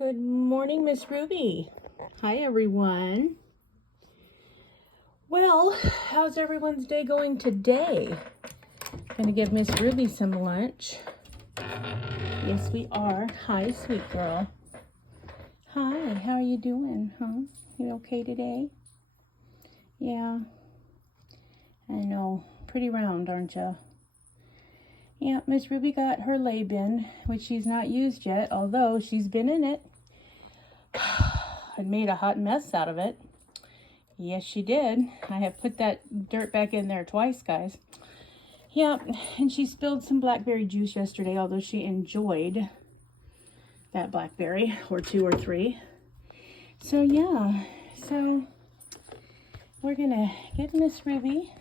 Good morning, Miss Ruby. Hi, everyone. Well, how's everyone's day going today? Gonna give Miss Ruby some lunch. Yes, we are. Hi, sweet girl. Hi, how are you doing, huh? You okay today? Yeah. I know. Pretty round, aren't you? Yeah, Miss Ruby got her lay bin, which she's not used yet, although she's been in it. I made a hot mess out of it. Yes, she did. I have put that dirt back in there twice, guys. Yeah, and she spilled some blackberry juice yesterday, although she enjoyed that blackberry, or 2 or 3. So, yeah. So, we're going to give Miss Ruby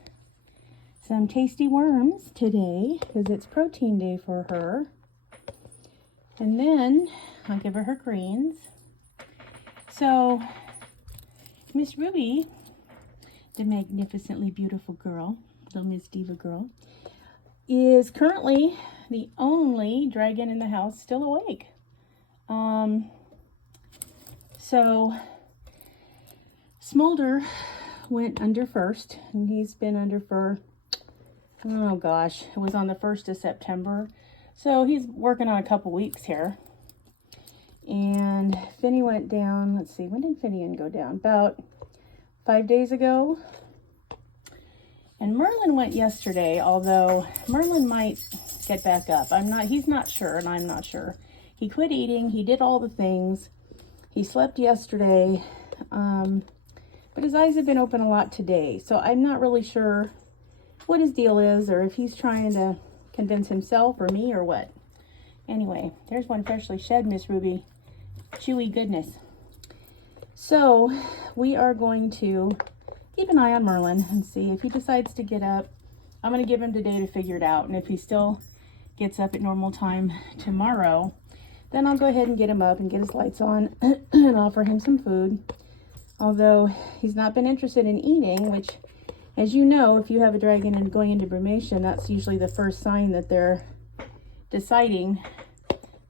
some tasty worms today, because it's protein day for her. And then, I'll give her greens. So, Miss Ruby, the magnificently beautiful girl, little Miss Diva girl, is currently the only dragon in the house still awake. So Smolder went under first, and he's been under for, oh gosh, it was on the 1st of September. So he's working on a couple weeks here. And Finny went down, let's see, when did Finian go down? About 5 days ago. And Merlin went yesterday, although Merlin might get back up. He's not sure, and I'm not sure. He quit eating, he did all the things. He slept yesterday, but his eyes have been open a lot today. So I'm not really sure what his deal is, or if he's trying to convince himself or me or what. Anyway, there's one freshly shed, Miss Ruby. Chewy goodness. So we are going to keep an eye on Merlin and see if he decides to get up. I'm going to give him today to figure it out. And if he still gets up at normal time tomorrow, then I'll go ahead and get him up and get his lights on and offer him some food. Although he's not been interested in eating, which, as you know, if you have a dragon and going into brumation, that's usually the first sign that they're deciding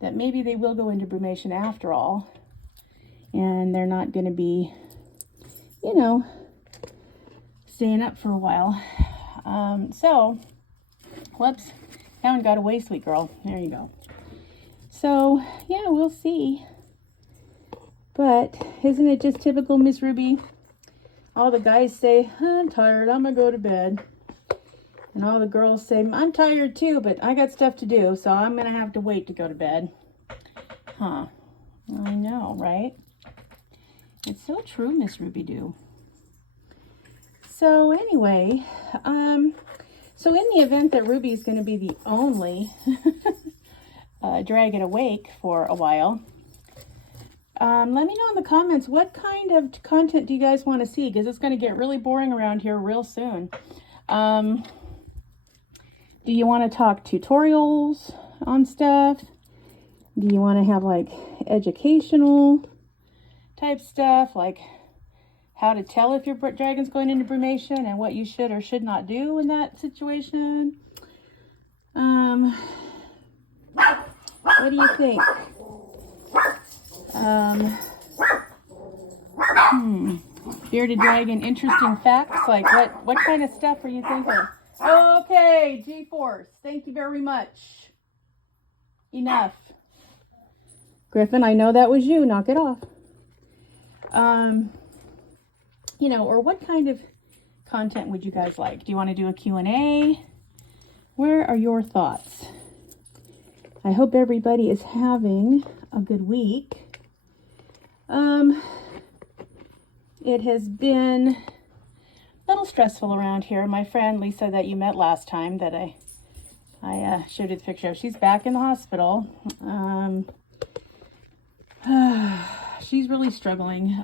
that maybe they will go into brumation after all. And they're not going to be, you know, staying up for a while. Whoops, that one got away, sweet girl. There you go. So, yeah, we'll see. But isn't it just typical Miss Ruby? All the guys say, I'm tired, I'm going to go to bed. And all the girls say, I'm tired too, but I got stuff to do, so I'm going to have to wait to go to bed. Huh. I know, right? It's so true, Miss Ruby Doo. So anyway, so in the event that Ruby's going to be the only dragon awake for a while, let me know in the comments what kind of content do you guys want to see, because it's going to get really boring around here real soon. Do you want to talk tutorials on stuff? Do you want to have like educational type stuff, like how to tell if your dragon's going into brumation and what you should or should not do in that situation? What do you think? Bearded dragon interesting facts, like what kind of stuff are you thinking? Okay, G-Force, thank you very much. Enough. Griffin, I know that was you, knock it off. You know, or what kind of content would you guys like? Do you want to do a Q&A? Where are your thoughts? I hope everybody is having a good week. It has been a little stressful around here. My friend Lisa that you met last time that I showed you the picture of, she's back in the hospital. She's really struggling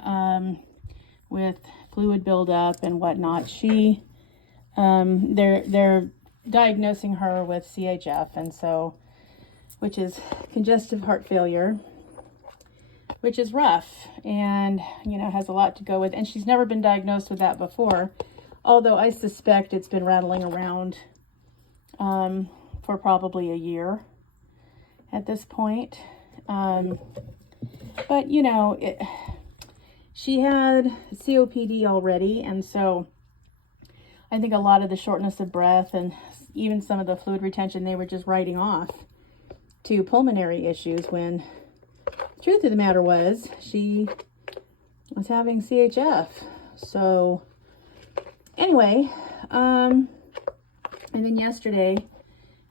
with fluid buildup and whatnot. They're diagnosing her with CHF, and so, which is congestive heart failure, which is rough and, you know, has a lot to go with. And she's never been diagnosed with that before, although I suspect it's been rattling around for probably a year at this point. But, you know, she had COPD already, and so I think a lot of the shortness of breath and even some of the fluid retention, they were just writing off to pulmonary issues, when the truth of the matter was she was having CHF. So anyway, and then yesterday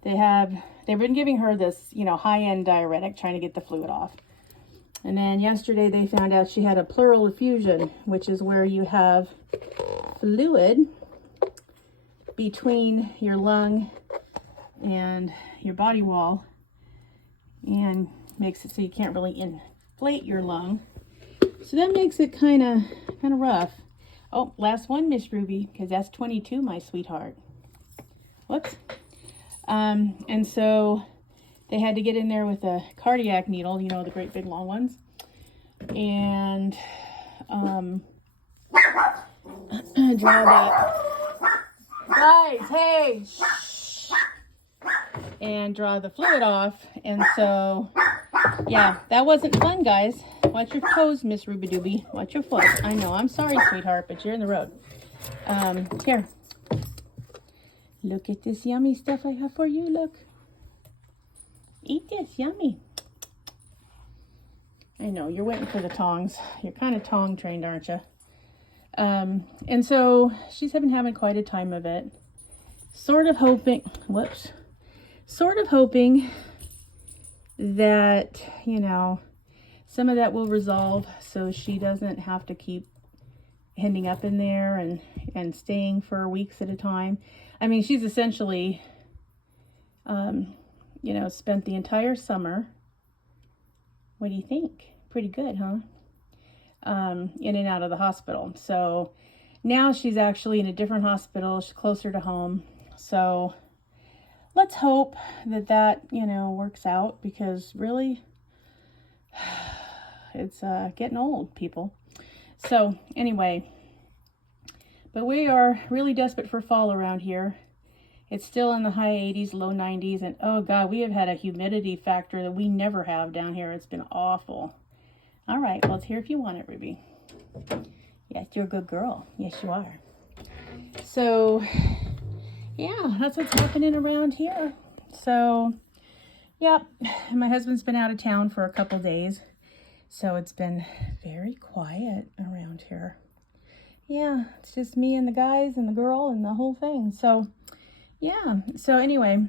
they've been giving her this, you know, high-end diuretic, trying to get the fluid off. And then yesterday they found out she had a pleural effusion, which is where you have fluid between your lung and your body wall, and makes it so you can't really inflate your lung. So that makes it kind of rough. Oh, last one, Miss Ruby, because that's 22, my sweetheart. Whoops. And so they had to get in there with a cardiac needle, you know, the great big long ones, and draw the, guys, hey, shh, and draw the fluid off. And so, yeah, that wasn't fun, guys. Watch your toes, Miss Ruby Dooby. Watch your foot. I know, I'm sorry, sweetheart, but you're in the road. Here. Look at this yummy stuff I have for you, look. Eat this, yummy. I know, you're waiting for the tongs. You're kind of tong trained, aren't you? And so she's been having quite a time of it. Sort of hoping that, you know, some of that will resolve so she doesn't have to keep ending up in there and staying for weeks at a time. I mean, she's essentially, you know, spent the entire summer. What do you think? Pretty good, huh? In and out of the hospital. So now she's actually in a different hospital. She's closer to home. So let's hope that, you know, works out, because really it's getting old, people. So anyway, but we are really desperate for fall around here. It's still in the high 80s, low 90s, and oh God, we have had a humidity factor that we never have down here. It's been awful. All right, well, it's here if you want it, Ruby. Yes, you're a good girl. Yes, you are. So, yeah, that's what's happening around here. So, yep, my husband's been out of town for a couple days, so it's been very quiet around here. Yeah, it's just me and the guys and the girl and the whole thing. So, yeah. So anyway,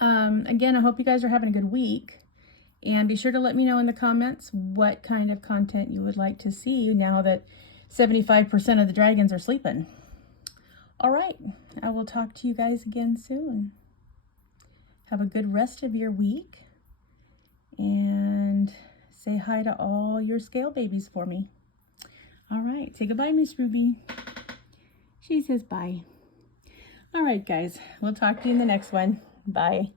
again, I hope you guys are having a good week. And be sure to let me know in the comments what kind of content you would like to see now that 75% of the dragons are sleeping. All right. I will talk to you guys again soon. Have a good rest of your week. And say hi to all your scale babies for me. All right. Say goodbye, Miss Ruby. She says bye. All right, guys. We'll talk to you in the next one. Bye.